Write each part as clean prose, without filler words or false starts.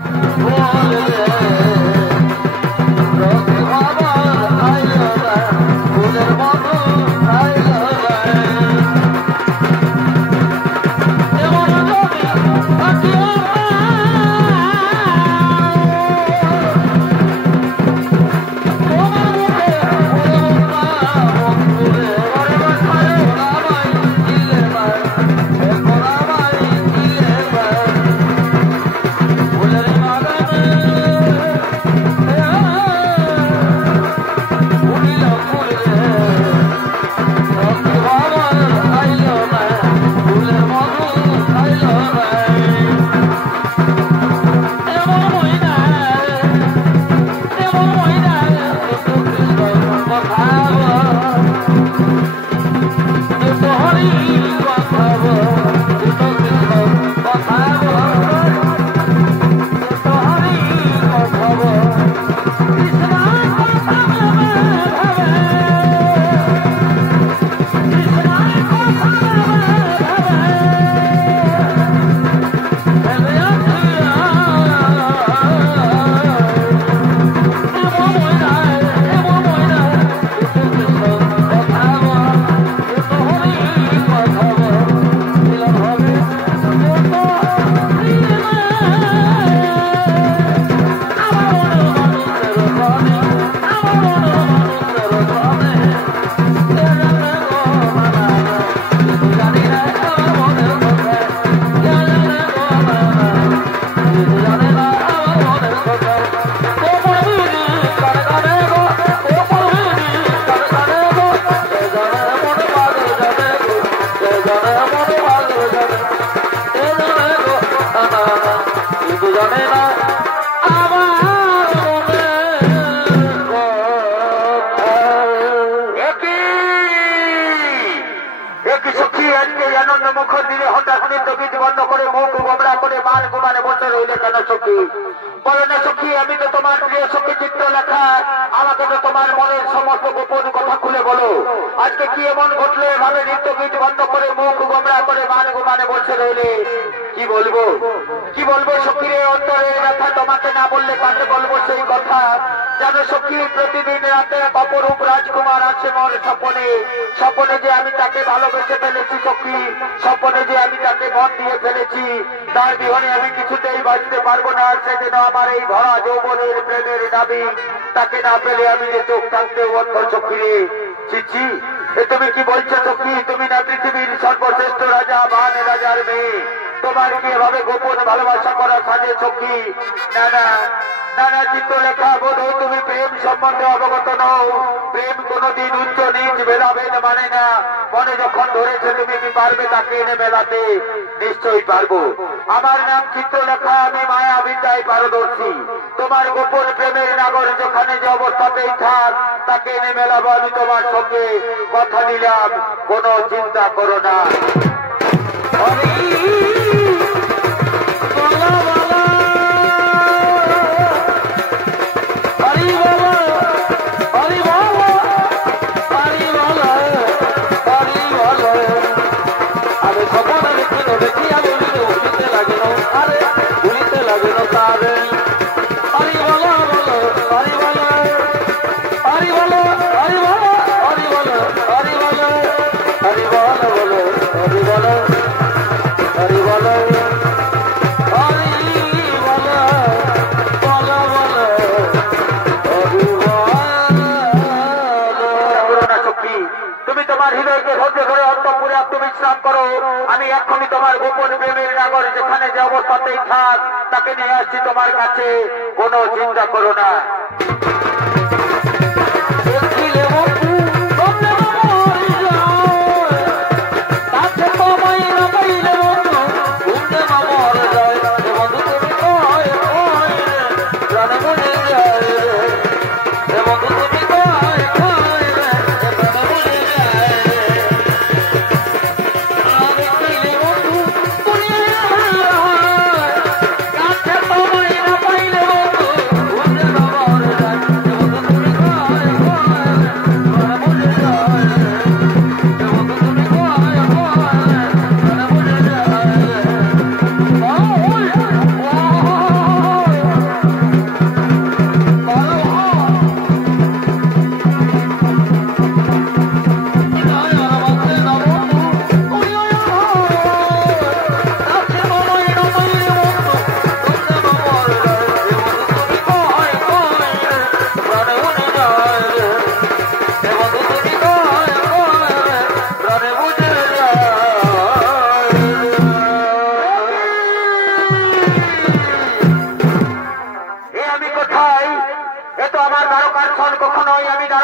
Bye.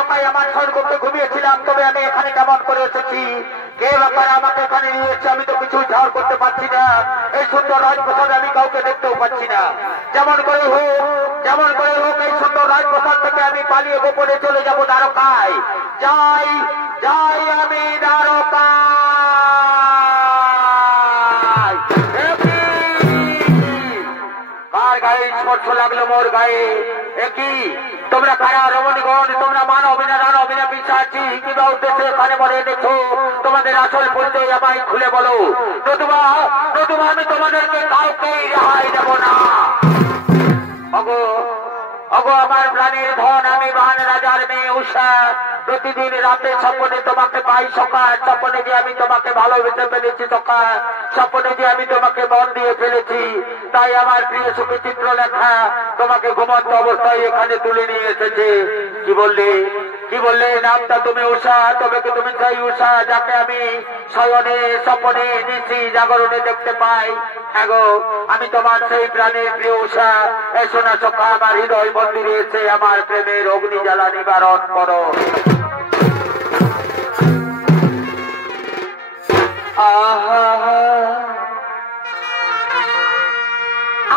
সকালে আমার স্বর্গকে ঘুমিয়েছিলাম, তবে আমি এখানে কেমন করে এসেছি? কে ব্যাপারে আমাকে এখানে নিয়ে এসেছে? আমি তো কিছু ঝাড় করতে পারছি না। এই সুন্দর রাজপ্রসাদ আমি কাউকে দেখতেও পাচ্ছি না। যেমন করে হোক এই সুন্দর রাজপ্রসাদ থেকে আমি পালিয়ে গোপনে চলে যাব দ্বারকায়। যাই যাই আমি দ্বারকায়। কার গায়ে স্পর্শ লাগলো মোর গায়ে? একই তোমরা কারা রমণীগণ? তোমরা মানব না দানব না পিশাচী কিংবা উদ্দেশ্যে এখানে বলে এনেছো? তোমাদের আসল পরিচয় আমায় খুলে বলো, নতুবা আমি তোমাদেরকে কাউকে রেহাই দেব না। অগো আমার প্রাণের ধন, আমি বাহান রাজার মেয়ে উষা। প্রতিদিন রাতে স্বপ্নে তোমাকে পাই সকাল, স্বপ্নে যে আমি তোমাকে ভালোবেসে ফেলেছি সকাল, স্বপ্নে যে আমি তোমাকে মন দিয়ে ফেলেছি। তাই আমার প্রিয় সুখী চিত্রলেখা তোমাকে ঘুমন্ত অবস্থায় এখানে তুলে নিয়ে এসেছে। কি বললে নামটা তুমি উষা? তবে কি তুমি সেই উষা যাকে আমি শয়নে স্বপ্নে নিশি জাগরণে দেখতে পাই? হ্যাঁ গো, আমি তোমার সেই প্রাণের প্রিয় উষা। এসো না সখা আমার হৃদয় মন্দিরে এসে আমার প্রেমের অগ্নি জ্বালা নিবারণ করো।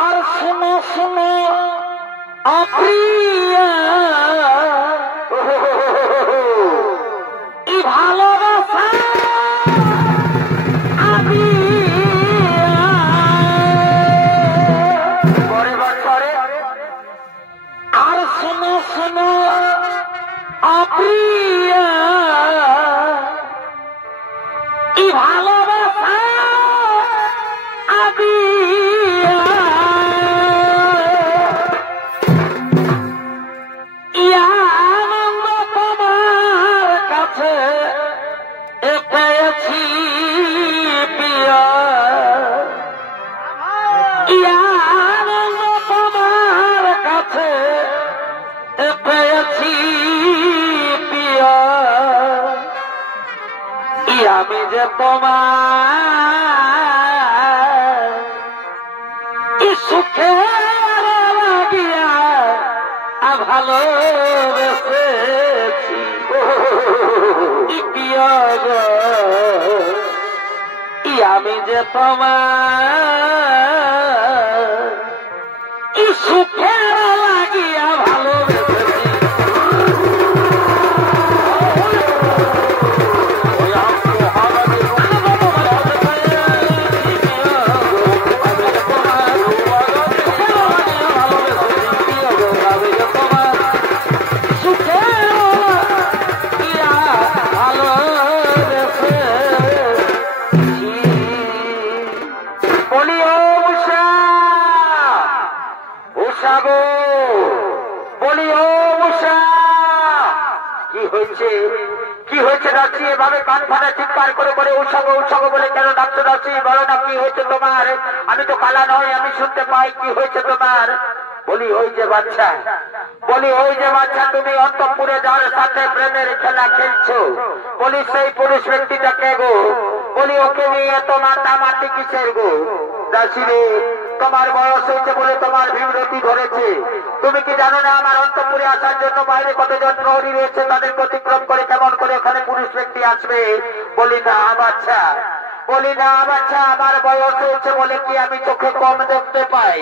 আর শুনো শুনো অপ্রিয়া, এই ভালোবাসা আমি আর শুনো শুনো অপ্রিয়া, এই ভালোবাসা আমি আমি যে তোমার সুখে লাগিয়া ভালোবেসেছি। আমি যে তোমার সুখে লাগিয়া ভালোবেসেছি। কি হয়েছে দাসী? এভাবে কান ফাটা চিৎকার করে করে উৎসব বলে কেন ডাকছো দাসী? বলো না কি হয়েছে তোমার? আমি তো কালা নয়, আমি শুনতে পাই। কি হয়েছে তোমার? বলি ওই যে বাচ্চা তুমি অন্তঃপুরে যার সাথে প্রেমের খেলা খেলছো, বলি সেই পুরুষ ব্যক্তিটা কে গো? বলি ওকে নিয়ে এত মাতামাতি কিসের গো? দাসী রে, তোমার বয়স হয়েছে বলে তোমার বিরতি ধরেছে। তুমি কি জানো না আমার অন্তঃপুরে আসার জন্য বাইরে কতজন প্রহরী রয়েছে? তাদের অতিক্রম করে কেমন করে ওখানে পুরুষ ব্যক্তি আসবে? বলি না বাচ্চা, আমার বয়স হয়েছে বলে কি আমি চোখে কম দেখতে পাই?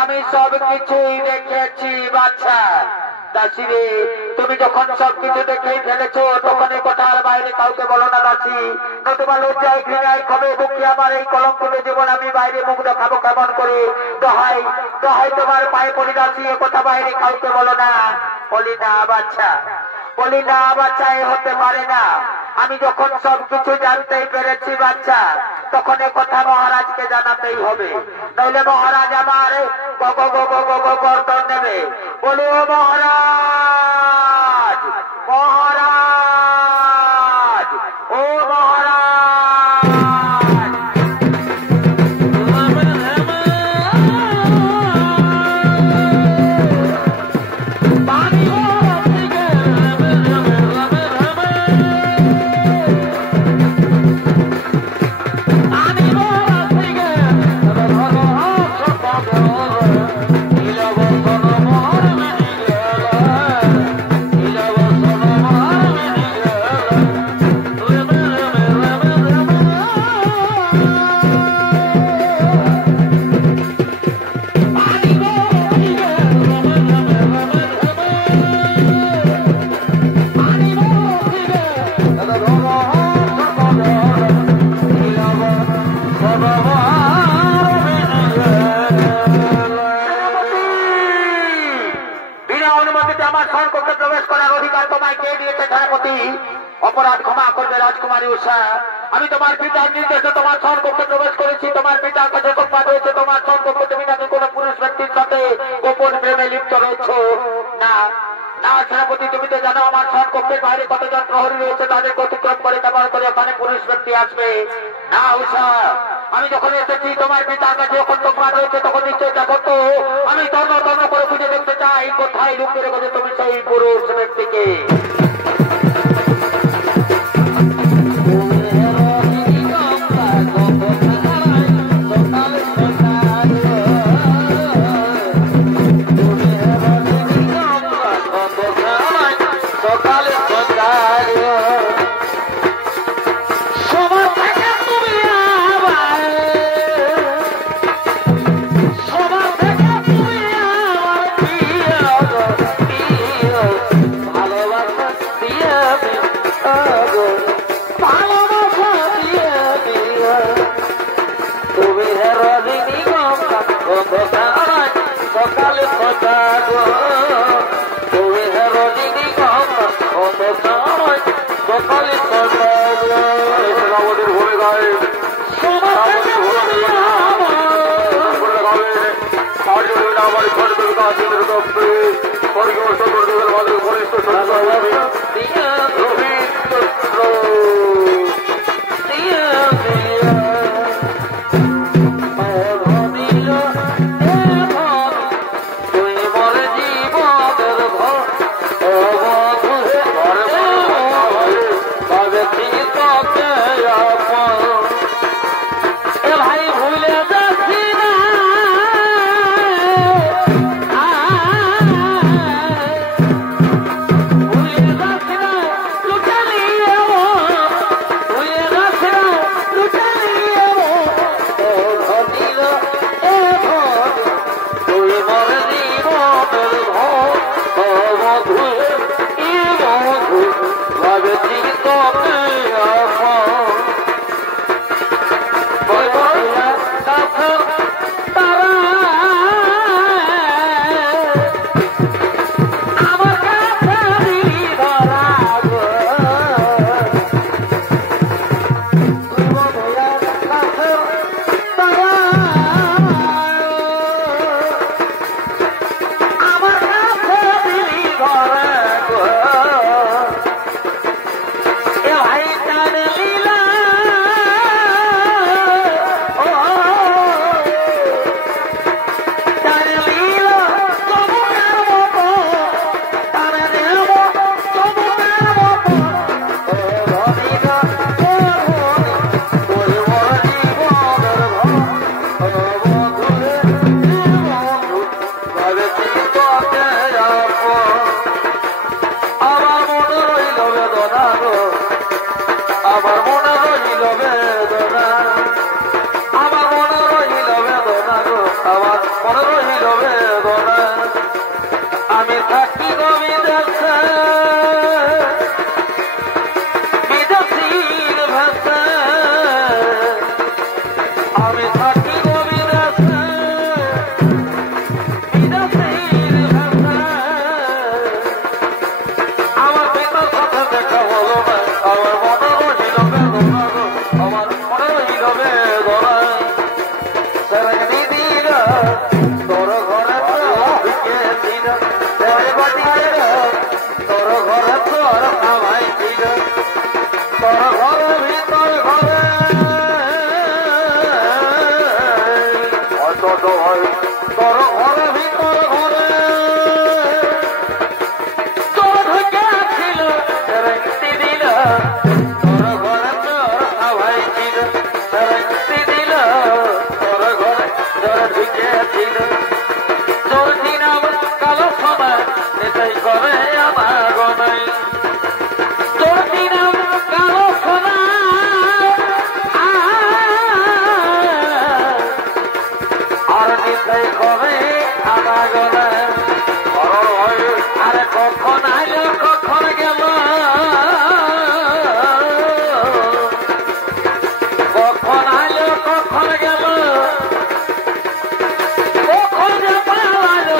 আমি সব কিছুই দেখেছি বাচ্চা। দাসী রে, তুমি যখন সবকিছু দেখেই ফেলেছো তখন এই কথার বাইরে কাউকে বলো না দাসী, নতুবা লজ্জায় ঘৃণায় ক্ষোভে দুঃখে আমার এই কলঙ্কিত জীবন আমি বাইরে মুখ দেখাবো কেমন করে? দোহাই তোমার পায়ে পড়ি দাসী, এ কথা বাইরে কাউকে বলো না। বলি না বাচ্চা, এ হতে পারে না। আমি যখন সবকিছু জানতেই পেরেছি বাচ্চা, তখন এ কথা মহারাজকে জানাতেই হবে, নইলে মহারাজ আমার গর্দন নেবে। বলি ও মহারাজ, ও মহারাজ। আমার স্বর্গকে প্রবেশ করার অধিকার তোমায় কে দিয়েছে সেনাপতি? অপরাধ ক্ষমা করবে রাজকুমারী উষা। আমি তোমার পিতার নির্দেশে তোমার স্বর্গকে প্রবেশ করেছি। তোমার পিতার কাছে সংবাদ হয়েছে তোমার স্বর্গকে তুমি নাকি কোন পুরুষ ব্যক্তির সাথে গোপন প্রেমে লিপ্ত রয়েছ। না না সেনাপতি, তুমি তো জানো আমার স্বর্গের বাইরে কতজন প্রহরী রয়েছে, তাদের অতিক্রম করে ব্যবহার করে ওখানে পুরুষ ব্যক্তি আসবে না। উষা, আমি যখন এসেছি তোমার পিতার কাছে যখন সংবাদ হয়েছে তখন নিশ্চয় দেখো তো আমি তন্ন তন্ন করে খুঁজে দেখতে চাই কোথায় লুকিয়ে রেখেছে তুমি সেই পুরুষ ব্যক্তিকে। কখন যে পালালো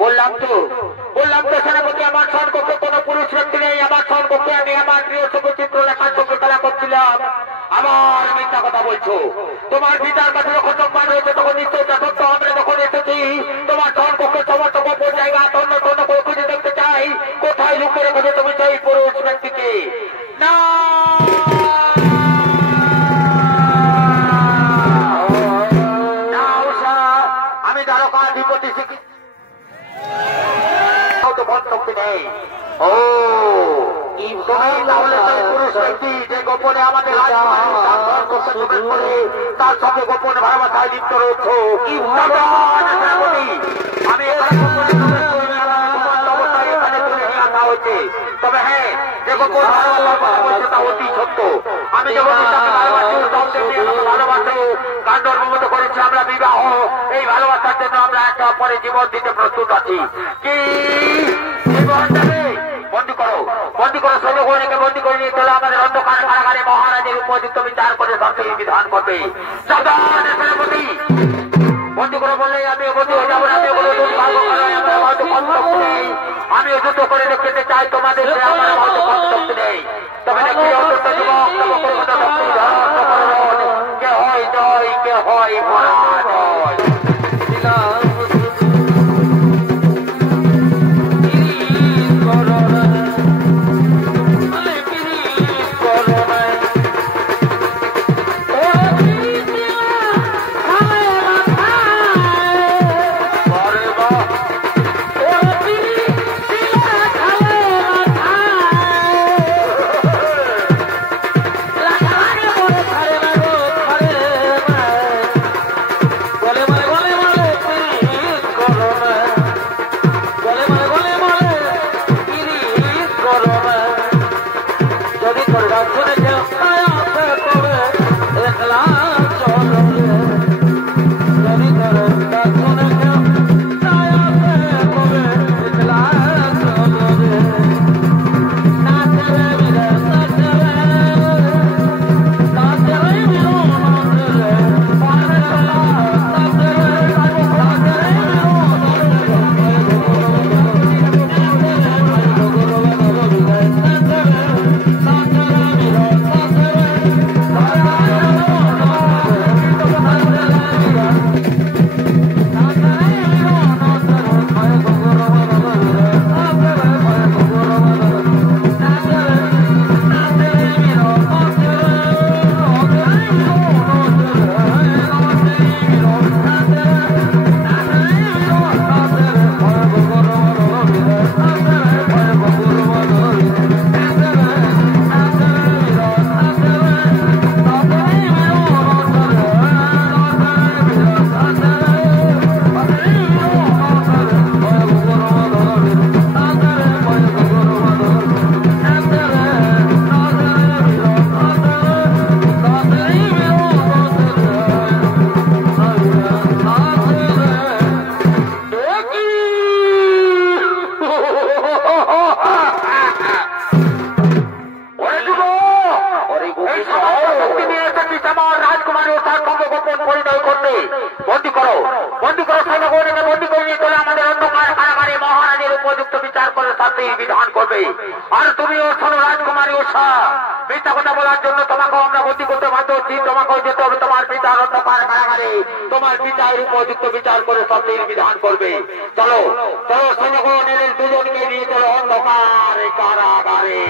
বললাম তো সেনাপতি, আমার সম্পর্কে কোন পুরুষ ব্যক্তি নেই। আমার সম্পর্কে আমি আমার প্রিয় ছবি চিত্র লেখার সঙ্গে খেলা করছিলাম। আমার মিথ্যা কথা বলছো। তোমার পিতার কাছে যখন সম্মান হয়েছে তখন নিশ্চয় যথার্থ আমরা যখন এসেছি তোমার সম্পর্কে সমস্ত গোপন জায়গা তন্ন তন্ন করে খুঁজে দেখতে চাই। কোথায় লুকিয়ে রেখেছে তুমি সেই পুরুষ ব্যক্তিকে? না, আমি দ্বারকাধিপতি বন্ধকি নেই। ও তাহলে সেই পুরুষ ব্যক্তি যে গোপনে আমাদের তার সঙ্গে গোপন ভালোবাসায় লিপ্ত রয়েছে। আমি অবস্থায় এখানে তুলে নিয়ে আসা হয়েছে। তবে হ্যাঁ, যে গোপন ভালোবাসা তা অতি সত্য। আমি যখন ভালোবাসে কাণ্ডর মতো করেছি আমরা বিবাহ। এই ভালোবাসার জন্য আমরা একে অপরে জীবন দিতে প্রস্তুত আছি। কি বন্দী করো সৈন্যকে বন্দী করে নিয়ে চলে আমাদের অন্ধকার কারাগারে মহারাজের উপযুক্ত বিচার করে শাস্তির বিধান করবে। সেনাপতি বন্দী করে বললে আমি বন্দী হয়ে যাবো না। আমি যুদ্ধ করে দেখতে চাই তোমাদের আমার হয়তো কর্তব্য নেই। তবে দেখি অন্তত যুবক কে হয় জয়, কে হয় পরাজয়। বিধান করবে। আর তুমিও শোনো রাজকুমারী উষা, মিথ্যা কথা বলার জন্য তোমাকেও আমরা বন্দী করতে বাধ্য হচ্ছি। তোমাকেও যেতে হবে তোমার পিতার অন্ধকার কারাগারে। তোমার পিতার উপযুক্ত বিচার করে শাস্তির বিধান করবে। চলো চলো সৈন্যগণ, এদের দুজনকে নিয়ে চলো অন্ধকার কারাগারে।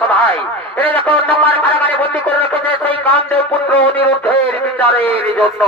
সভায় এরা যখন তোমার কারাগারে বন্দী করে রেখেছে সেই কামদেব পুত্র অনিরুদ্ধের বিচারের জন্য।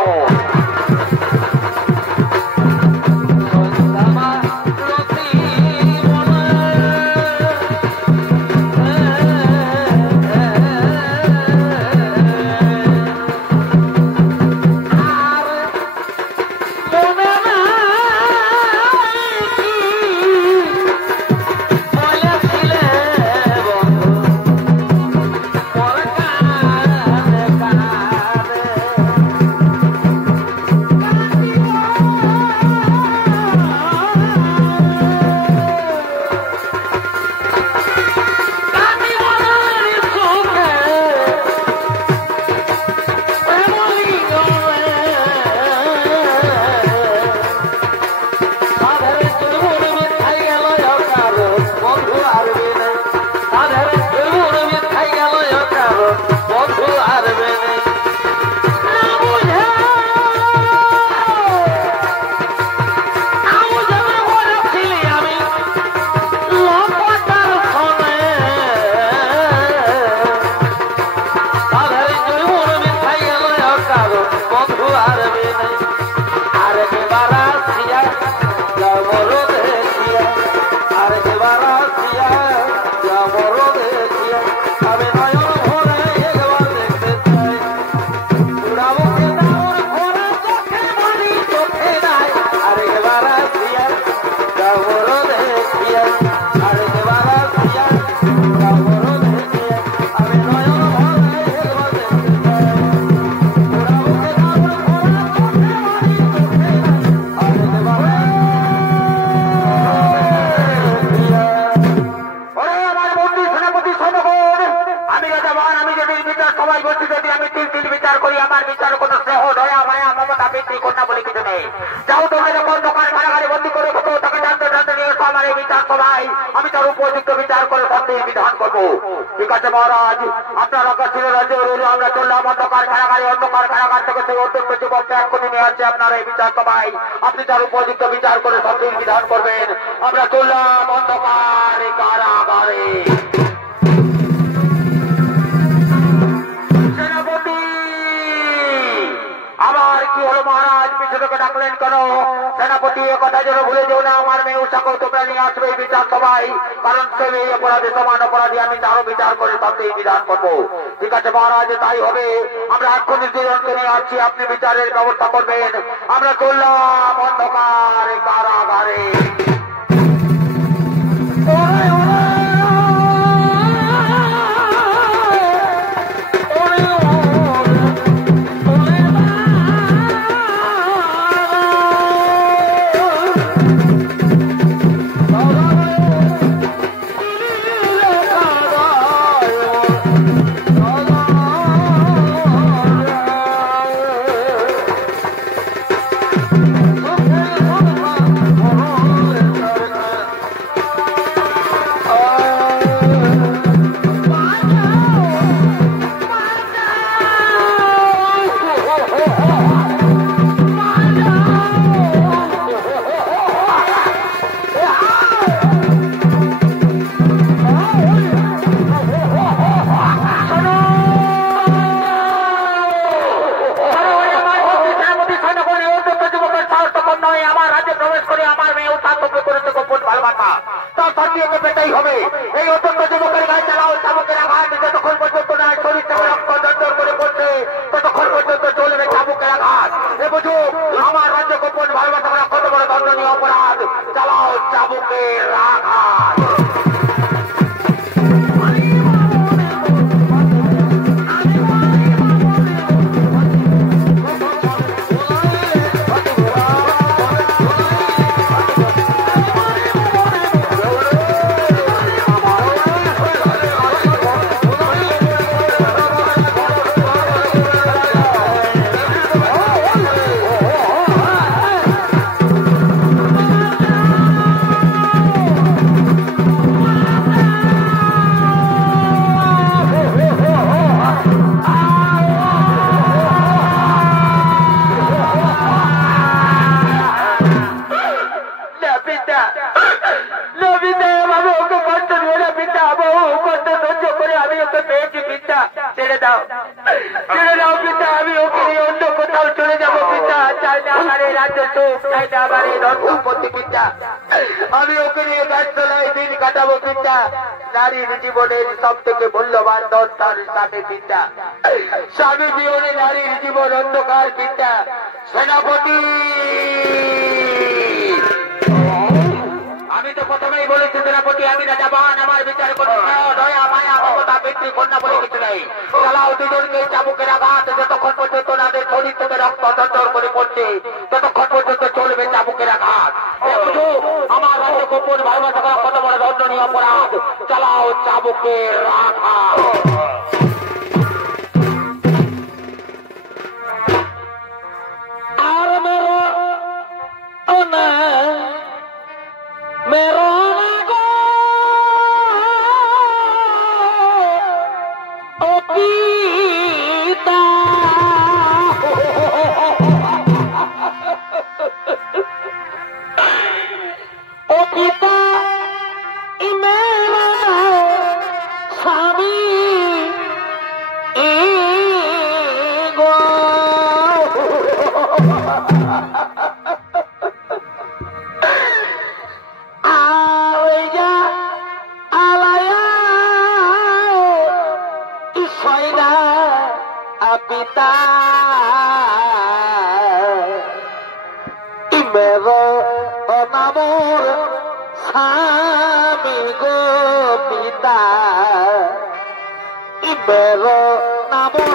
পাই আমি তার উপযুক্ত বিচার করে শাস্তির বিধান করবো। ঠিক আছে মহারাজ, আপনার অকাশির রাজ্যে আমরা চললাম অন্ধকার কারাগার থেকে সেই অত্যন্ত যুবককে এক্ষুনি নিয়ে আসছে আপনার এই বিচার সভায়। আপনি তার উপযুক্ত বিচার করে শাস্তির বিধান করবেন। আমরা চললাম অন্ধকার কারাগারে। সেনাপতি আবার কি হলো মহারাজ, পিছু থেকে ডাকলেন কেন? সেনাপতি এ কথা যেন ভুলে যেও না, আমার মেয়ে উষাকেও তোমরা নিয়ে আসবে এই বিচার সভায়, কারণ সে এই অপরাধে সমান অপরাধী আমি তারও বিচার করে শাস্তির বিধান করবো। ঠিক আছে মহারাজ, তাই হবে। আমরা এক্ষুনি দুজনকে নিয়ে আসছি, আপনি বিচারের ব্যবস্থা করবেন। আমরা চললাম অন্ধকার কারাগারে। এই অত্যন্ত যুবকের গায়ে চালাও চাবুকের আঘাত, যতক্ষণ পর্যন্ত না শরীর থেকে রক্ত জর্জর করে পড়ছে ততক্ষণ পর্যন্ত চলবে চাবুকের আঘাত। এ বুঝু আমার রাজ্য গোপন ভালোবাসা করা কত বড় দণ্ডনীয় অপরাধ। চালাও চাবুকের আঘাত। ছেড়ে দাও পিতা, আমি ওকে নিয়ে অন্য কোথাও চলে যাবো পিতা। চাই না আমার এই রাজ্য সুখ, চাই না আমার এই ধন সম্পত্তি পিতা। আমি ওকে নিয়ে গাছতলায় দিন কাটাবো পিতা। নারীর জীবনের সব থেকে মূল্যবান ধন তার স্বামী পিতা। স্বামী জীবনে নারীর জীবন অন্ধকার পিতা। সেনাপতি আমি তো প্রথমেই বলেছি সেনাপতি আমি রাজাবান, আমার বিচার করি দয়া মায়া মমতা বৃত্তি কন্যা বলে কিছু নেই। চালাও দুজনকে চাবুকের আঘাত, যতক্ষণ পর্যন্ত নাদের শরীর থেকে রক্ত ঝরঝর করে পড়ছে ততক্ষণ পর্যন্ত চলবে চাবুকের আঘাত। আমার রাজ্য গোপন ভালোবাসা করা কত বড় দণ্ডনীয় অপরাধ। চালাও চাবুকের আঘাত। আর মেরো গো ও পিতা, ও পিতা মেরো স্বামী গো পিতা মেরো নামর স্বামী গো পিতা, মেরো নামর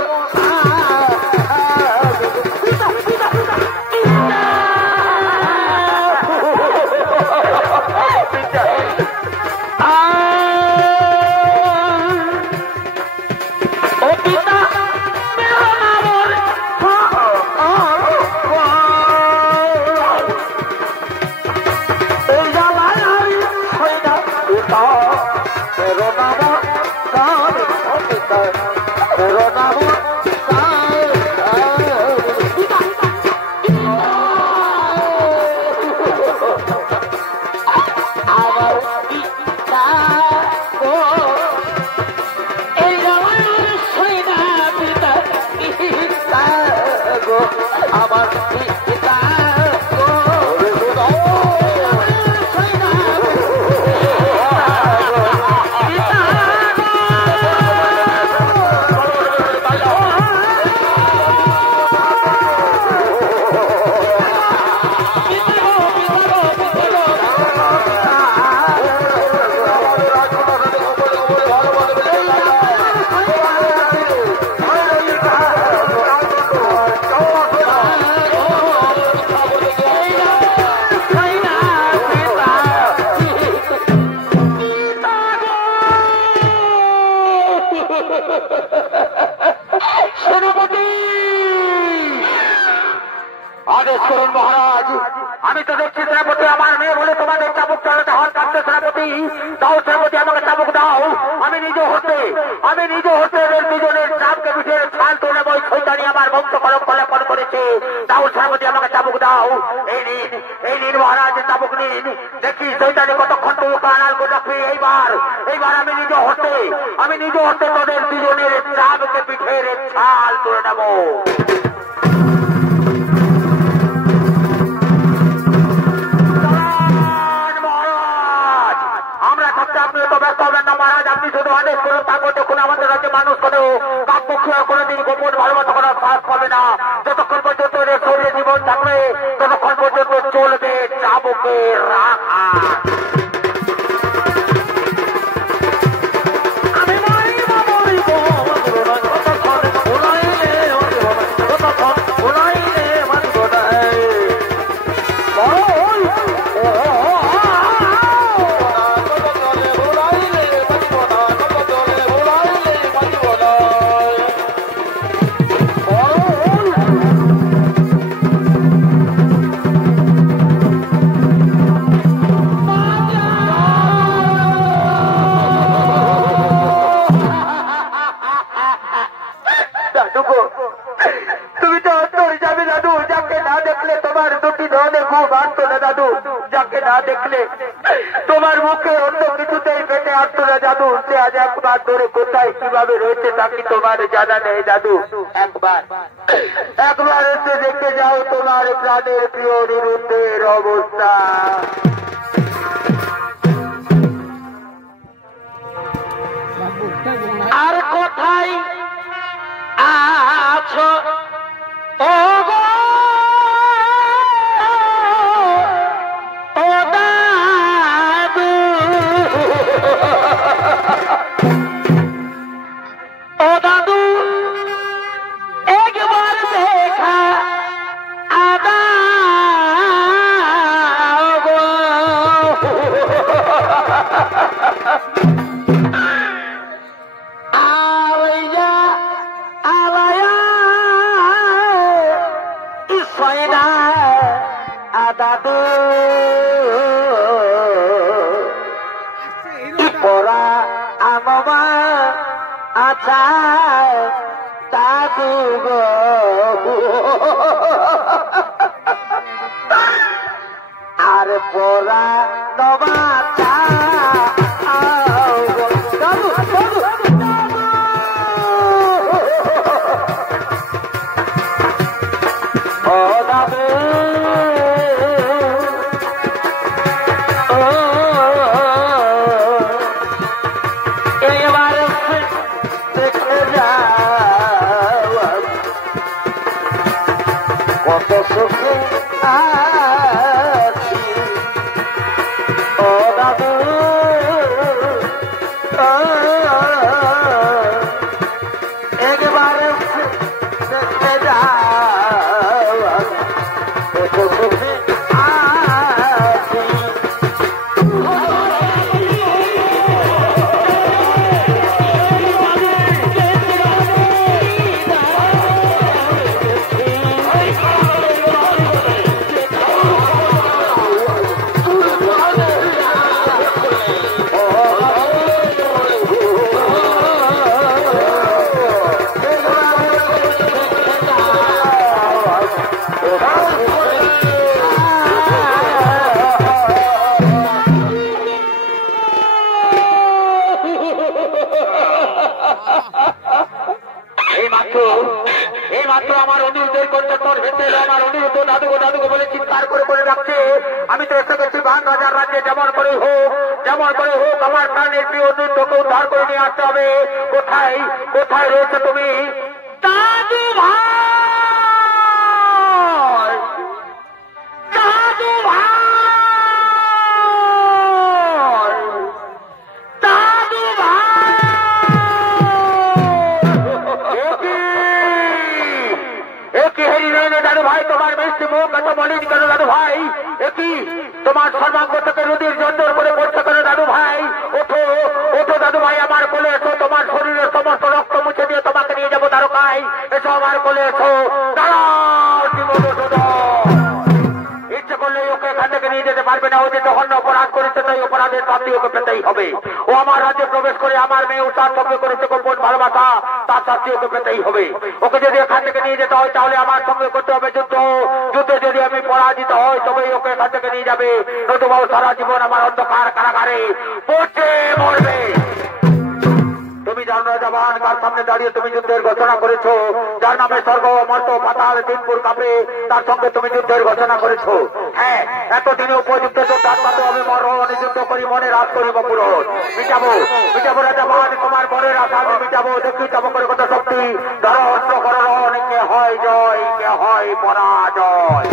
আসুন মহারাজ, আমি তো দেখছি সেনাপতি আমার মেয়ে বলে তোমাদের চাবুক চালাতে হাত কাটছে সেনাপতি। দাও সেনাপতি, আমাকে চাবুক দাও। আমি নিজে হতে এদের দুজনের চাপকে পিঠের ছাল তুলে বই শৈতানি আমার বংশ কলঙ্কন করেছে। দাও সেনাপতি, আমাকে চাবুক দাও। এই নিন মহারাজ, চাবুক নিন। দেখি শৈতানি কতক্ষণ তুমি কানাল করে রাখবি। এইবার আমি নিজে হতে তোদের দুজনের চাপকে পিঠের ছাল তুলে নেব। আপনি তো ব্যস্ত হবেন না মহারাজ, আপনি শুধু আদেশ করুন। তারপর দেখুন আমাদের রাজ্যে মানুষ করেও কাকপক্ষী কোনোদিন গোপন ভালোবাসা করার সাহস পাবে না। যতক্ষণ পর্যন্ত এদের শরীরে জীবন থাকবে ততক্ষণ পর্যন্ত চলবে চাবুকে রাখা। তুমি তো অন্তর যাবে দাদু, যাকে না দেখলে তোমার দুটি ধনে খুব আসতো না দাদু। যাকে না দেখলে তোমার মুখে অন্য কিছুতেই পেটে আসতো না দাদু। সে আজ একবার ধরে কোথায় কিভাবে রয়েছে তা কি তোমার জানা নেই দাদু? একবার এসে দেখে যাও তোমার প্রাণের প্রিয় নিরুদ্ধের অবস্থা। আর কোথায় আছো ও গো ও দাদু, ও দাদু একবার দেখা আদা গো। দাদু পরা আমা আচ্ছা দাদু গো, আর পরা নবা চা দাদু দাদু ও দাদু কত সুখে আছি ও দাদু, একবার দেখে যাও কত সুখে আছি। এইমাত্র আমার অনুরোধের করতে তোর ভেতরে আমার অনুরোধ দাদুগো বলে চিৎকার করে রাখছে। আমি তো এসে গেছি বাগবাজার রাজ্যে, যেমন করে হোক আমার প্রাণের প্রিয় অনুরোধকে উদ্ধার করে নিয়ে আসতে হবে। কোথায় রয়েছে তুমি দাদু ভাই? দাদু ভাই, দাদু ভাই, একই হেরি নেই দাদু ভাই, তোমার মিষ্টি মুখ এত মলিন কেন দাদু ভাই? একই তোমার সর্বাঙ্গ থেকে রুদির জন্দর করে পড়ছে কেন দাদু ভাই? ওঠো ওঠো দাদু ভাই, আমার কোলে এসো। তোমার শরীরের সমস্ত রক্ত মুছে দিয়ে তোমাকে নিয়ে যাবো দ্বারকায়। এসো আমার কোলে এসো। দাঁড়াও জীবন ইচ্ছে করলে ওকে এখান থেকে নিয়ে যেতে পারবে না। ও যে জঘন্য অপরাধ করেছে তাই অপরাধের শাস্তি ওকে পেতেই হবে। ও আমার রাজ্যে প্রবেশ করে আমার মেয়ে তার সঙ্গে করেছে গোপন ভালোবাসা, তার শাস্তি ওকে পেতেই হবে। ওকে যদি এখান থেকে নিয়ে যেতে হয় তাহলে আমার সঙ্গে করতে হবে যুদ্ধ। যুদ্ধে যদি আমি পরাজিত হই তবেই ওকে এখান থেকে নিয়ে যাবে, নতুবা সারা জীবন আমার অন্ধকার কারাগারে পড়তে মরবে। তুমি জানো রাজাবান কার সামনে দাঁড়িয়ে তুমি যুদ্ধের ঘোষণা করেছো, যার নামে স্বর্গ মর্ত পাতাল তিনপুর কাঁপে, তার সঙ্গে তুমি যুদ্ধের ঘোষণা করেছো। হ্যাঁ, এতদিনে উপযুক্ত যোদ্ধার সাথে আমি মরণে যুদ্ধ করি, মনে রাত করিব পুরন মিটাবো মিটাবো রাজাবান, তোমার মনের আশা আমি মিটাবো। দেখি যাবো করে কত শক্তি, ধরো অস্ত্র করো, কে হয় জয়, কে হয় পরাজয়।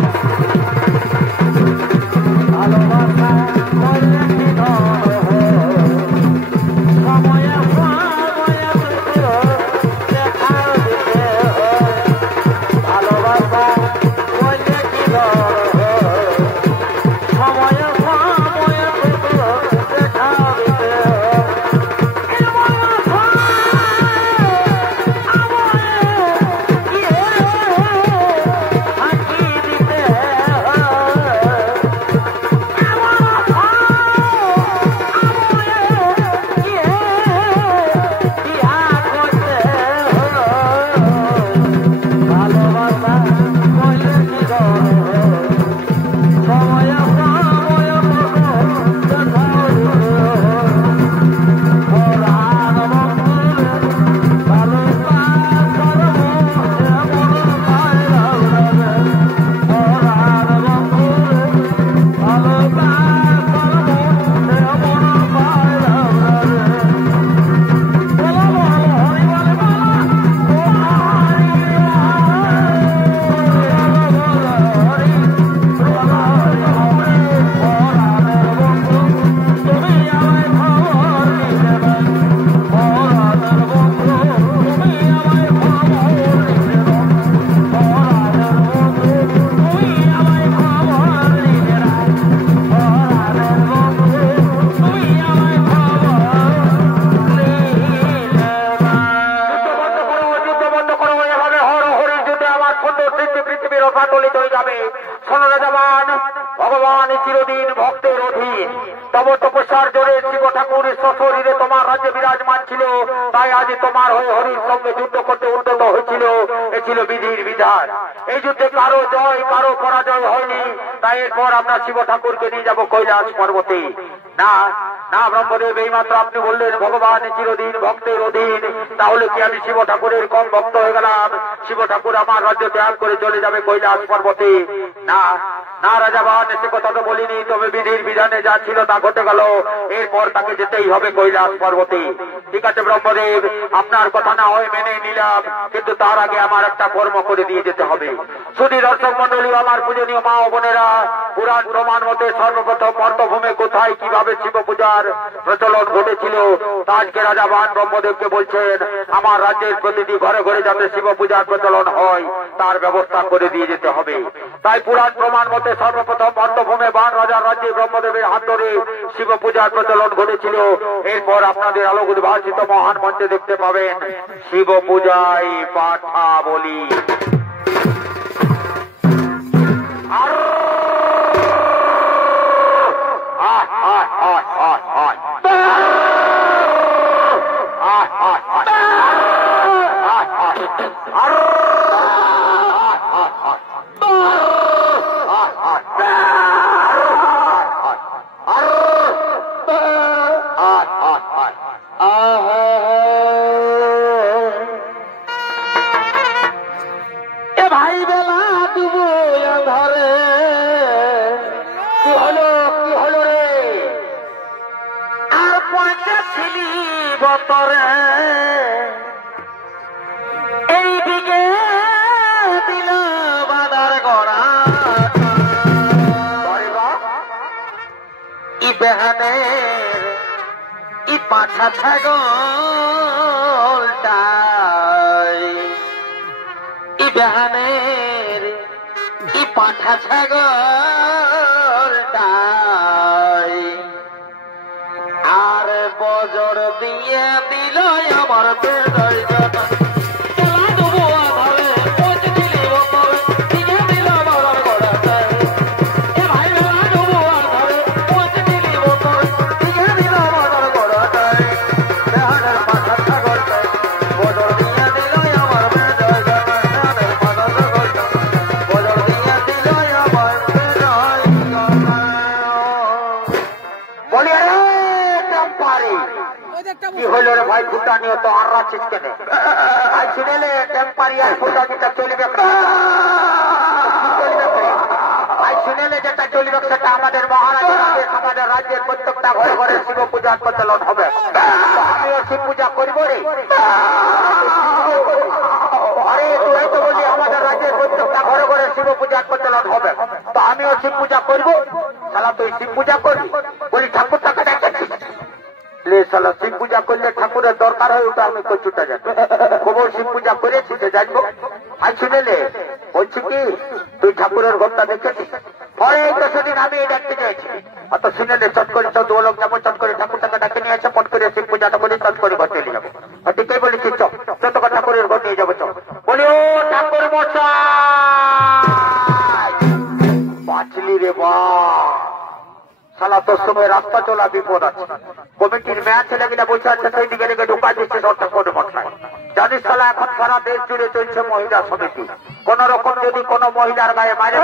ভগবান চিরদিন ভক্তের অধীন। তব তপস্যার জোরে শিব ঠাকুর সশরীরে তোমার রাজ্যে বিরাজমান ছিল, তাই আজ তোমার হয়ে হরির সঙ্গে যুদ্ধ করতে উদ্যত হয়েছিল। এ ছিল বিধির বিধান। এই যুদ্ধে কারো জয় কারো পরাজয় হয়নি, তাই এরপর আমরা শিব ঠাকুরকে নিয়ে যাব কৈলাস পর্বতে। না না ব্রহ্মদেব, এই মাত্র আপনি বললেন ভগবান চিরদিন ভক্তের অধীন, তাহলে কি আমি শিব ঠাকুরের কম ভক্ত হয়ে গেলাম? শিব ঠাকুর আমার রাজ্য ত্যাগ করে চলে যাবে কৈলাস পর্বতে? না না রাজাবান, সে কথা তো বলিনি, তবে বিধির বিধানে যা ছিল তা ঘটে গেল, এরপর তাকে যেতেই হবে কৈলাস পর্বতে। ঠিক আছে ব্রহ্মদেব, আপনার কথা না হয় মেনে নিলাম, কিন্তু তার আগে আমার একটা কর্ম করে দিয়ে যেতে হবে। শুধু দর্শক মন্ডলী, আমার পূজনীয় মা ও বোনেরা, পুরাণ প্রমাণ মতে সর্বপ্রথম মর্তভূমে কোথায় কিভাবে শিব পূজার প্রচলন ঘটেছিল তা আজকে রাজাবান ব্রহ্মদেবকে বলছেন আমার রাজ্যের প্রতিটি ঘরে ঘরে যাতে শিব পূজার প্রচলন হয় তার ব্যবস্থা করে দিয়ে যেতে হবে। তাই পুরাণ প্রমাণ মতে সর্বপ্রথম মর্তভূমে বান রাজার রাজ্যে ব্রহ্মদেবের হাত ধরে শিব পূজার প্রচলন ঘটেছিল। এরপর আপনাদের আলোক উদ্ভাসিত মহান মঞ্চে দেখতে পাবেন শিব পূজায় পাঠা বলি। পাঠা ছাগলটাই ইবাহানের ই পাঠা ছাগলটাই আর বজর দিয়ে দিল আমার বেদয় কি হইল রে ভাই? ফুটা নিয়ে তো আর রাখিস কেন? ভাই শুনেলে টেম্পারিয়ার ফুটা যেটা চলবে, ভাই শুনেলে যেটা চলবে সেটা আমাদের মহারাজের আদেশ। আমাদের রাজ্যের প্রত্যেকটা ঘরে ঘরে শিব পূজার প্রচলন হবে। আমিও শিব পূজা করবো রে। আরে তুই তো বললি আমাদের রাজ্যের প্রত্যেকটা ঘরে ঘরে শিব পূজার প্রচলন হবে, তো আমিও শিব পূজা করবো। শালা তুই শিব পূজা করবি? বলি ঠাকুরটাকে দেখেছিস? শালা শিব পূজা করলে ঠাকুরের দরকার হয়, ওটা আমি কচুটা জানি। খবর শিব পূজা করেছি যে জানবো। আর শুনেলে বলছি কি তুই ঠাকুরের ঘরটা দেখেছিস? পরে এই তো সেদিন আমি দেখতে চাইছি। অত শুনেলে চট করে তো দু লোক যেমন চট করে ঠাকুরটাকে ডাকে নিয়ে আসে, পট করে শিব পূজাটা করে চট করে ঘর চলে যাবো। ঠিকই বলেছি, চট তোকে ঠাকুরের ঘর নিয়ে যাবো। চল বলি ও ঠাকুর মশাই, বাঁচলি রে বা। শালা তোর সঙ্গে রাস্তা চলা বিপদ আছে। কমিটির মেয়া ছেলে কিনা বসে আছে, সেই দিকে দিকে ঢুকা দিচ্ছে ঠাকুর মশাই। জানিস শালা এখন সারা দেশ জুড়ে চলছে মহিলা সমিতি। কোন রকম যদি কোন মহিলার গায়ে মারে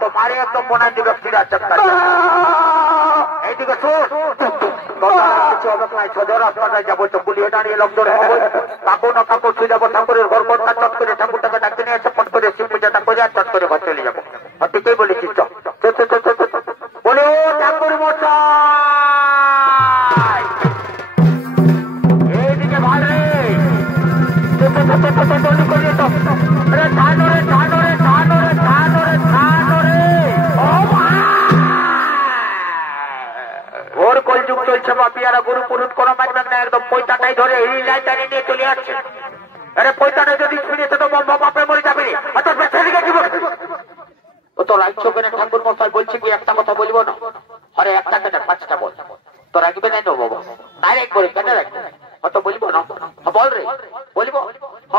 তো মারে একদম বোনাই দিবে ফিরা চক্কর। এইদিকে রাস্তাটায় যাবো, তো পুলিয়ে দাঁড়িয়ে লোকজন হবে, কাকু না কাকু শুয়ে যাবো ঠাকুরের ঘর ঘরটা চট করে ঠাকুরটাকে ডাকতে নিয়ে এসে পট করে শিব পূজাটা করে আর চট করে ঘর চলে যাবো। ঠিকই বলেছিস। বলে ও ঠাকুর মশাই, এইদিকে ভালো রে। ওর কলযুগ চলছে বাপিয়ারা, গরু পুরুত কোনো মারবেন না, একদম পয়তাটাই ধরে হিলাই টানিয়ে নিয়ে চলে আসছে। আরে পয়তাটা যদি ফিরেছে তো বাপে মরে যাবে। ও তো রাখছো কেন ঠাকুর মশাই? বলছি কি একটা কথা বলবো না? আরে একটা কেন, পাঁচটা বল। তো রাখবে না বাবা? ডাইরেক্ট বলে কেন রাখবো? অত বলবো না? বল রে, বলবো।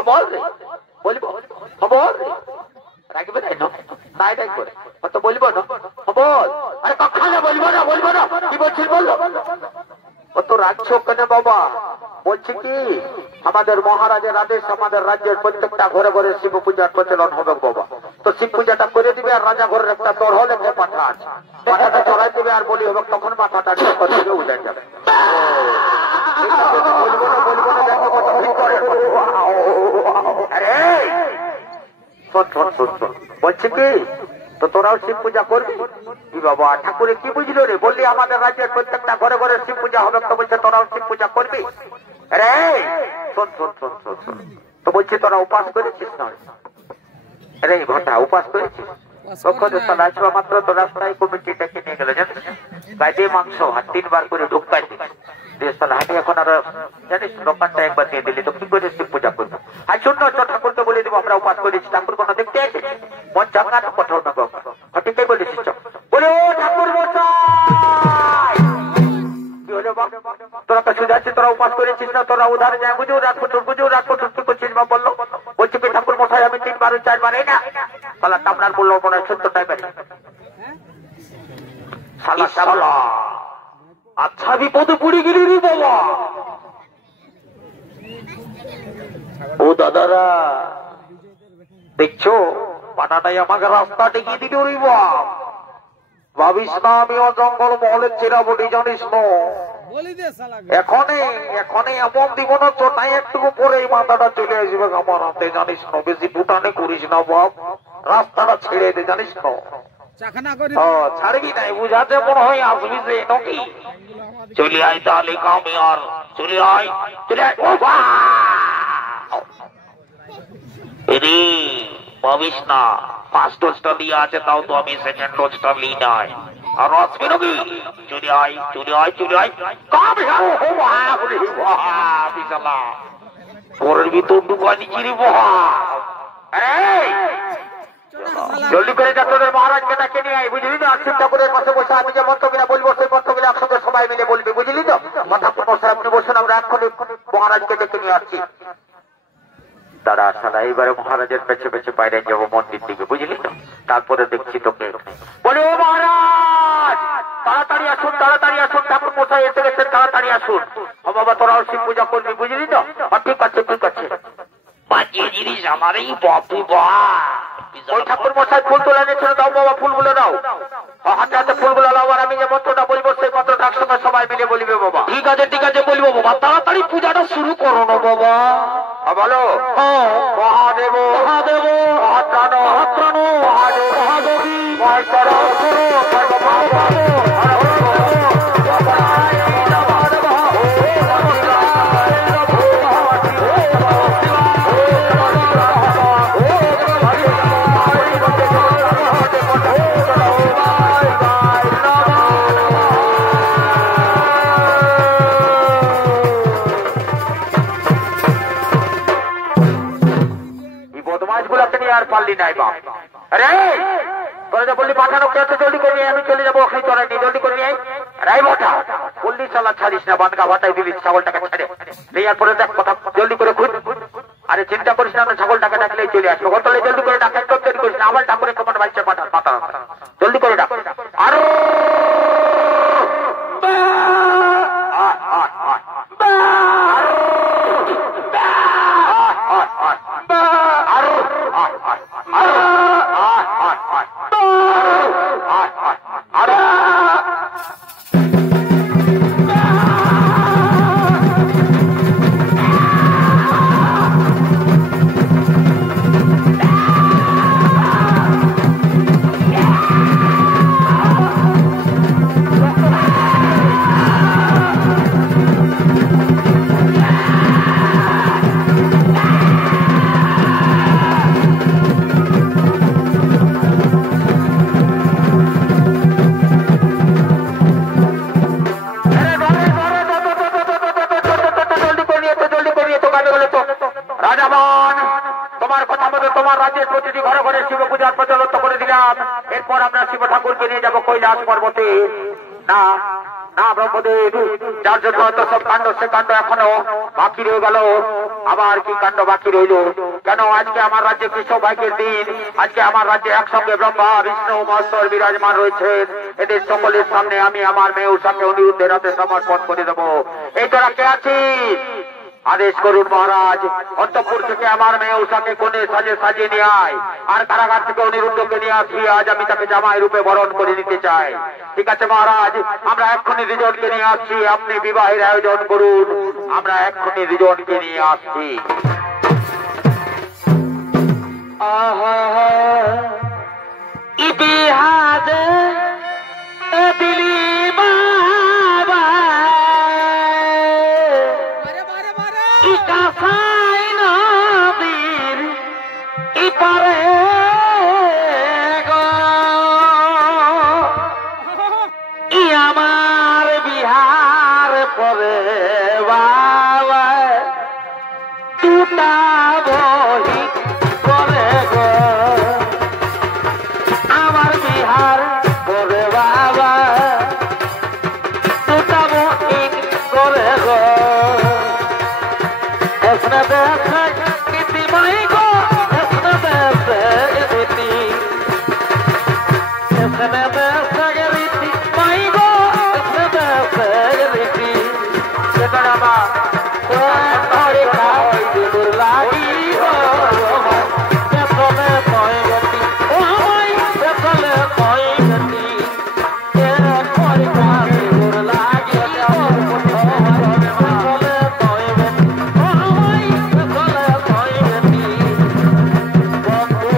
বল রে, বলবো। বল রে, রাখবে না ডাইরেক্ট বলে। অত বলবো না? বল। আরে কখনো বলবো না, বলবো না। কি বলছিস বললো? ও তো রাখছো কেন বাবা? বলছি কি আমাদের মহারাজের আদেশ, আমাদের রাজ্যের প্রত্যেকটা ঘরে ঘরে শিব পূজার প্রচলন হবে বাবা। তো শিব পূজাটা করে দিবে, আর রাজা ঘরের একটা দর হলে পাঠা আছে, পাঠাটা চড়াই দিবে আর বলি হবে, তখন মাথাটা থেকে উঠে যাবে। বলছি কি তো তোরাও শিব পূজা করবি? কি বাবা ঠাকুরে কি বুঝলো রে? বললি আমাদের রাজ্যের প্রত্যেকটা ঘরে ঘরে শিব পূজা হবে, তো বলছে তোরাও শিব পূজা করবি? রে শোন শোন শোন শোন শোন, তো বলছি তোরা উপাস করেছিস না রে ঘটা? উপাস করেছিস? আসবা মাত্র তো রাস্তায় কমিটি ডেকে নিয়ে গেল, জানিস গাইতে মাংস আর 3 বার করে ঢুকাই হাঁটি। এখন আর জানিস দোকানটা একবার দিয়ে দিলি তো কি করে শিব পূজা করবো? আর শূন্য ঠাকুরকে বলে দিব আমরা উপাস করেছি, ঠাকুর কোনো দেখতে আছে মন চাঙ্গা না কোথাও না বাবা। ঠিকই বলেছিস। বলে ও ঠাকুর মশাই, কি হলো বাবা? তোরা তো সুজাচ্ছিস, তোরা উপাস করেছিস না? তোরা উধারে যায় বুঝেও রাখবো কি করছিস বা বললো? বলছি কি ঠাকুর মশাই আমি 3 বার 4 বার এই না সালা আপনার বললো মনে হয় 70 টাইপের সালা। আচ্ছা বিপদে পড়ে গেলি রে বাবা। ও দাদারা দেখছো পাটাটাই আমাকে রাস্তা দেখিয়ে দিল রে বাপ। ভাবিস না আমিও জঙ্গল মহলের চেরা বলি, জানিস না? এখনই এমন দিব না চোটাই একটু পরে মাথাটা চলে আসবে আমার হাতে, জানিস না? বেশি ফুটানি করিস না বাপ, রাস্তাটা ছেড়ে দে, জানিস না? ছাড়বি নাই বুঝাতে মনে হয় আসবি যে নাকি? চলে আয় তাহলে কামে, আর চলে আয় চলে আয়। ভাবিস না 5 ডোজটা দিয়ে আছে, তাও তো আমি 2nd ডোজটা নিই নাই। আর আসবি নাকি? চলে আয় চলে আয় চলে আয় কামে। পরের ভিতর ঢুকা নিচ্ছি রে বাবা। জলদি করে যা, তোদের মহারাজকে ডাকে নিয়ে আয়, বুঝলি তো? শিব ঠাকুরের পাশে বসে আমি যে মন্ত্রগুলা বলবো সেই মন্ত্রগুলো একসঙ্গে সবাই মিলে বলবি, বুঝলি তো? ঠাকুর মশাই আপনি বসুন, আমরা এক্ষুনি মহারাজকে ডেকে নিয়ে আসছি। দাদা সাদা এইবারে মহারাজের পেছে পেছে বাইরে যাবো মন্দির দিকে, বুঝলি তো? তারপরে দেখছি তোকে। বলে ও মহারাজ তাড়াতাড়ি আসুন, তাড়াতাড়ি আসুন, ঠাকুর মশাই এসে গেছেন, তাড়াতাড়ি আসুন। ও বাবা তোরাও শিব পূজা করবি, বুঝলি তো? ঠিক আছে ঠিক আছে। বাজিয়ে জিনিস আমার এই বাপু বা। ওই ঠাকুর মশাই ফুল তোলা নিয়েছিল, দাও বাবা ফুলগুলো দাও, হাতে হাতে ফুলগুলো দাও। আর আমি যে মন্ত্রটা বলবো সেই মন্ত্রটা একসঙ্গে সবাই মিলে বলবে বাবা। ঠিক আছে বলবো বাবা। তাড়াতাড়ি পূজাটা শুরু করো না বাবা। বলো মহাদেব মহাদেব মহাপ্রাণ মহাপ্রাণ মহাদেব মহাদেবী মহেশ্বর আর পারলি নাই বাপ। আরে তোরা যা বললি পাঠানো কে জলদি করে আমি চলে যাবো, ওখানে তোরা নিয়ে জলদি করে নিয়ে রাই মোটা বললি চালা ছাড়িস না, বানকা ভাটাই দিবি ছাগলটাকে ছেড়ে নেওয়ার পরে দেখ কথা জলদি করে খুঁজ। আরে চিন্তা করিস না, আমরা ছাগলটাকে ডাকলেই চলে আসবো। গতলে জলদি করে ডাক, একদম তৈরি করিস না, আবার ঠাকুরের তোমার বাচ্চা পাঠান পাতা জলদি করে ডাক। আরো এরপর আমরা শিব ঠাকুরকে নিয়ে যাবো কৈলাস পর্বতে। না না ব্রহ্মদেব, যার জন্য হয়তো সব কাণ্ড সে কাণ্ড এখনো বাকি রয়ে গেল। আবার কি কাণ্ড বাকি রইল? কেন আজকে আমার রাজ্যে কৃষ্ণ ভাগ্যের দিন, আজকে আমার রাজ্যে একসঙ্গে ব্রহ্মা বিষ্ণু মহেশ্বর বিরাজমান রয়েছেন। এদের সকলের সামনে আমি আমার মেয়ে উষাকে অনিরুদ্ধের হাতে সমর্পণ করে দেবো। এই তোরা কে আছিস? আদেশ করুন মহারাজ, অন্তঃপুর থেকে আমার মেয়ে উষাকে কোণে সাজিয়ে নিয়ে আয়, আর কারাগার থেকে অনিরুদ্ধকে নিয়ে আসি। আজ আমি তাকে জামাই রূপে বরণ করে নিতে চাই। ঠিক আছে মহারাজ, আমরা এক্ষুনি দুজনকে নিয়ে আসছি, আপনি বিবাহের আয়োজন করুন। আমরা এক্ষুনি দুজনকে নিয়ে আসছি। আমার বিহার পরে বাবা দুটা বহি করে গো, আমার বিহার পরে বাবা দুটা বহি করে গো। এসনে দেখে ইতি মাই গো, এসনে দেখে ইতি, এসনে দেখে রীতি মাই গো, এসনে দেখে রীতি। সেটা মা ধরে খাই দূর লাগি গো, পেছনে কয় গতি ও আমায়, পেছনে কয় গতি ধরে খাই দূর লাগি গো, পেছনে কয় গতি ও আমায়, পেছনে কয় গতি। বন্ধু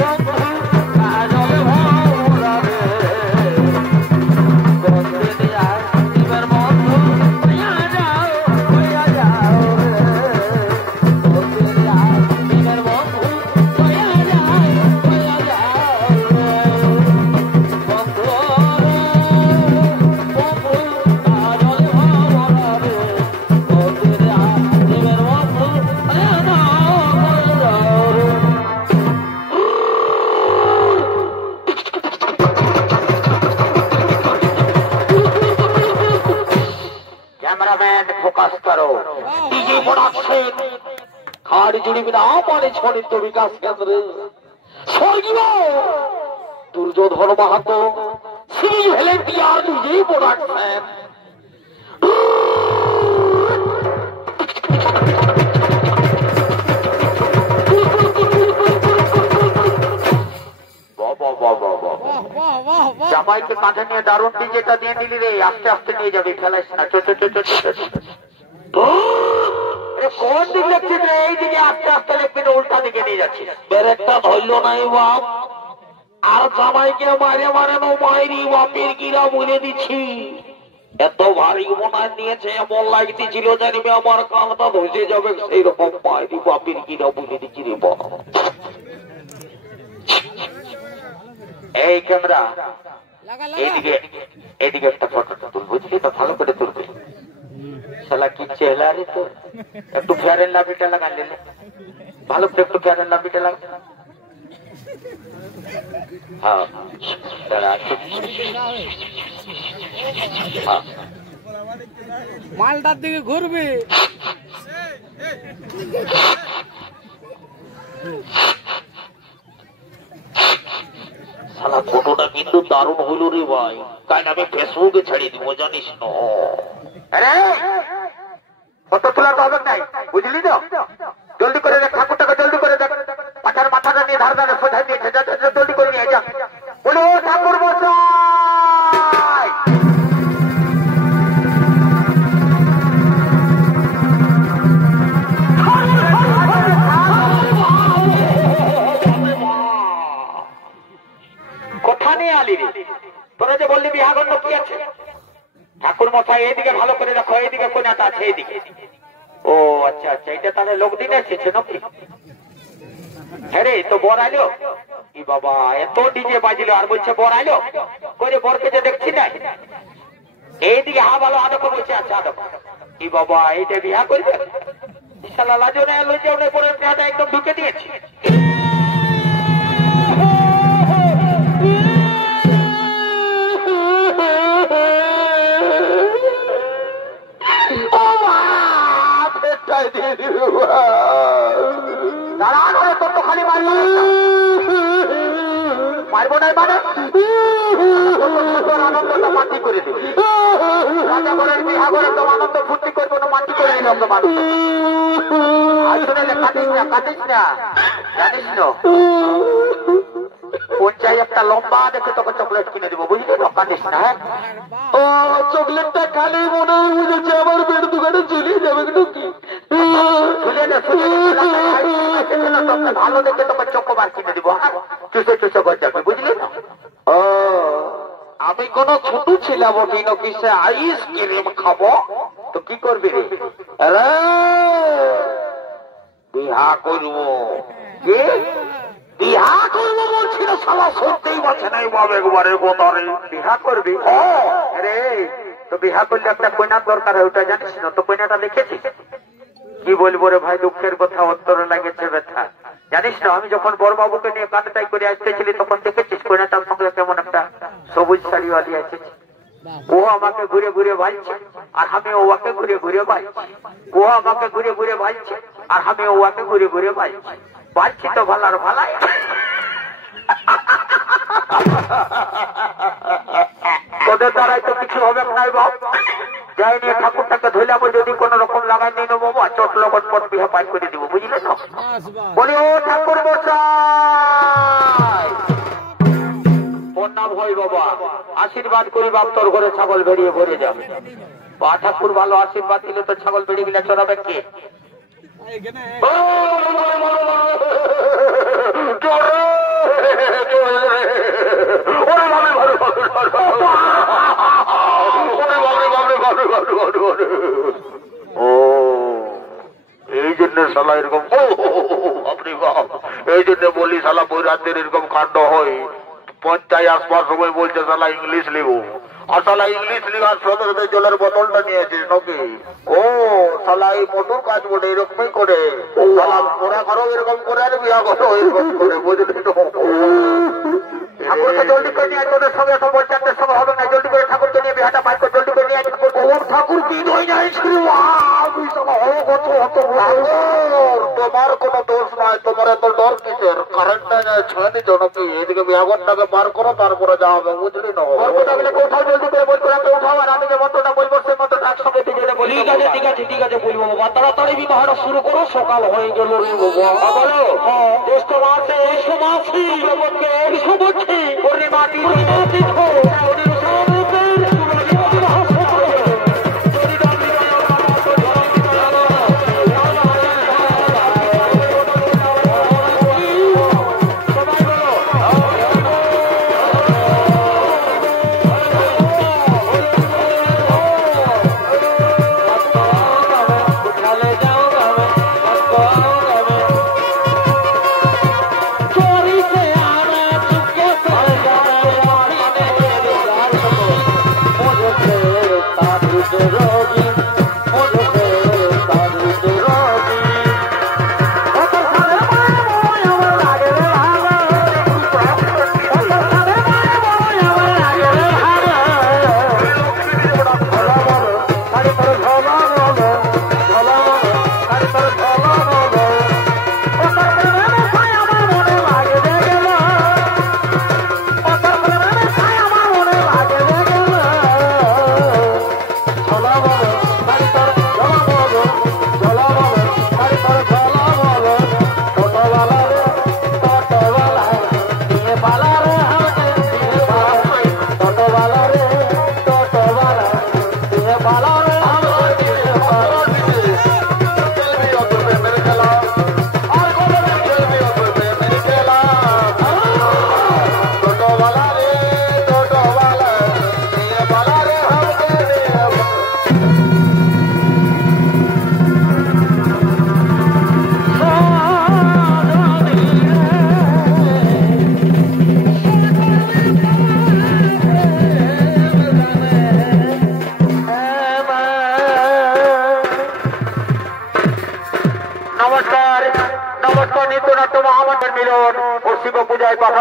বন্ধু কাজল ভরা রে, বন্ধু দিয়া শিবের বন্ধু হইয়া যাও রে, বন্ধু দিয়া শিবের বন্ধু হইয়া যাও রে, বন্ধু বন্ধু কাজল ভরা রে, বন্ধু দিয়া শিবের বন্ধু হইয়া যাও রে। ক্যামেরাম্যান ফোকাস করো। ডিজে প্রোডাকশন খাড়ি জুড়ি বিনা মানে ছড়িত বিকাশ কেন্দ্র স্বর্গীয় Duryodhan Mahato Shri volunteer DJ production. বাবা বাবা বাবা জামাইকে কাঁধে নিয়ে দারুণ যেটা দিয়ে দিলি রে, আস্তে আস্তে নিয়ে যাবি, ফেলাইস না। কোন দিক দেখছিস রে? এই দিকে আস্তে আস্তে লিখবি, উল্টা দিকে নিয়ে যাচ্ছিস। ব্রেকটা ধরল নাই বাপ, আর জামাইকে মারে মারানো মায়েরই বাপের কিরা বলে দিচ্ছি। এত ভারী মনে নিয়েছে, এমন লাগতেছিল জানিবে আমার কানটা ধসে যাবে, সেই রকম মায়েরই বাপের কিরা বলে দিচ্ছি রে বাবা। এই ক্যামেরা এইদিকে, এইদিকে একটা ফটো তুল, বুঝলি তো? ভালো করে তুলবি। শালা কি চেহারা রে তোর! একটু ফেয়ার এন্ড লাভলিটা লাগা নিলে ভালো করে, একটু ফেয়ার এন্ড লাভলিটা লাগা। হ্যাঁ দাঁড়া, মালটার দিকে ঘুরবি। শালা ফটোটা কিন্তু দারুণ হইল রে ভাই, কারণ আমি ফেসবুকে ছাড়িয়ে দিব জানিস না। আরে ফটো তোলা তো হবে নাই, বুঝলি তো? জলদি করে দেখ ঠাকুরটাকে, জলদি করে দেখ। পাঠার মাথাটা নিয়ে ধার ধারে সোজাই দিয়েছে, জলদি করে নিয়ে যা। বলো ঠাকুর মশাই, কোথা নিয়ে আলি রে? তোরা যে বললি বিহাগন্য কি আছে? ঠাকুর মশাই এইদিকে ভালো করে দেখো, এইদিকে কোনাটা আছে, এইদিকে। ও আচ্ছা আচ্ছা, এটা তাহলে লোক দিন এসেছে নাকি? হ্যাঁ রে, তো বর আইলো? কি বাবা, এত ডিজে বাজিল আর বলছে বর আইলো? করে বরকে যে দেখছি না, এইদিকে হা ভালো আদক বলছে। আচ্ছা আদক, কি বাবা এইটা বিহা করবে? শালা লাজনে লজ্জানে পরে পেয়াদা একদম ঢুকে দিয়েছে। খালি মারবো না মানে আনন্দটা মাটি করে দেবে। রাজা ঘরের বিহা করে তো আনন্দ ফুর্তি করবো না, মাটি করে দিলাম তো মানুষ। আসলে কাটিস না, কাটিস না, জানিস না? পঞ্চায়েত একটা লম্বা দেখে তোকে চকলেট কিনে দেবো, বুঝলি তো? কাটিস না। হ্যাঁ, ও চকলেটটা খালি মনে হয় বুঝেছে আমার বেড দোকানে চলে যাবে নাকি? ভালো দেখে তোকে চকোবার কিনে দিব, চুষে চুষে করে যাবে, বুঝলি না? ও আমি কোন ছোট ছিলাম কিসে আইসক্রিম খাবো? তো কি করবি রে? বিহা করবো। কি বিহা করবো বলছিল, শালা সত্যিই বলছে না বাবা একবারে গোতারে বিহা করবি? আরে তো বিহা করলে একটা কইনার দরকার হয়, ওটা জানিস না? তো কইনাটা দেখেছিস? কি বলবো রে ভাই, দুঃখের কথা, অন্তরে লাগেছে ব্যথা, জানিস না? আমি যখন বড়বাবুকে নিয়ে কাঁধটাই করে আসতেছিলি তখন দেখেছিস কইনাটার সঙ্গে কেমন একটা সবুজ শাড়িওয়ালি আছে। ও আমাকে ঘুরে ঘুরে ভাইছে আর আমি ওকে ঘুরে ঘুরে ভাইছি। ও আমাকে ঘুরে ঘুরে ভাইছে আর আমি ওকে ঘুরে ঘুরে ভাইছি। ভাইছি তো ভালার ভালাই। তোদের দ্বারাই তো কিছু হবে নাই বাপ। যাই নিয়ে ঠাকুরটাকে ধরলাম, যদি কোন রকম লাগাই নিয়ে নেবো বা চট লগন পট বিহা পাই করে দিব, বুঝলে তো? বলি ও ঠাকুর মশাই, প্রণাম হয় বাবা, আশীর্বাদ করি বাপ, তোর ঘরে ছাগল বেরিয়ে ভরে যাবে। বা ঠাকুর ভালো আশীর্বাদ দিলে তো ছাগল বেরিয়ে গেলে চড়াবে কে? ও এই জন্য শালা এরকম, আপনি বাপ এই জন্য বলি শালা বৈরাজ্যের এরকম কাণ্ড হয়। পঞ্চায়েত আসবার সময় বলছে শালা ইংলিশ লিখো, আর শালা ইংলিশ লিখার সাথে সাথে জলের বোতলটা নিয়েছিস নাকি? ও শালা এই মোটর কাজ বলে এরকমই করে, শালা ওরা করো এরকম করে আর বিয়া করো এরকম করে, বুঝলি তো? ঠাকুরকে জলদি করে নিয়ে তোদের সঙ্গে সব 4টার সময় হবে না, জলদি করে ঠাকুরকে নিয়ে বিহাটা পাই করে জলদি করে নিয়ে ঠাকুর দিন হয়ে যায়। তোমার কোন দোষ নয়, তোমার এত ডর কিসের? কারেন্টটা ছেড়ে জনকে এদিকে বিয়াগরটাকে বার করো, তারপরে যা হবে, বুঝলি না? কোথাও জলদি করে বলবো, উঠাও, আর আমি যে মন্ত্রটা বলবো সেই মন্ত্রটা একসঙ্গে তিনজনে বলি। ঠিক আছে ঠিক আছে ঠিক আছে বলবো বাবা, তাড়াতাড়ি বিবাহটা শুরু করো, সকাল হয়ে গেল রে বাবা। বলো জ্যৈষ্ঠ মাসে পূর্ণিমা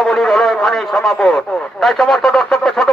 বলির হলো এখানেই সমাপন। তাই সমস্ত দর্শককে ছোট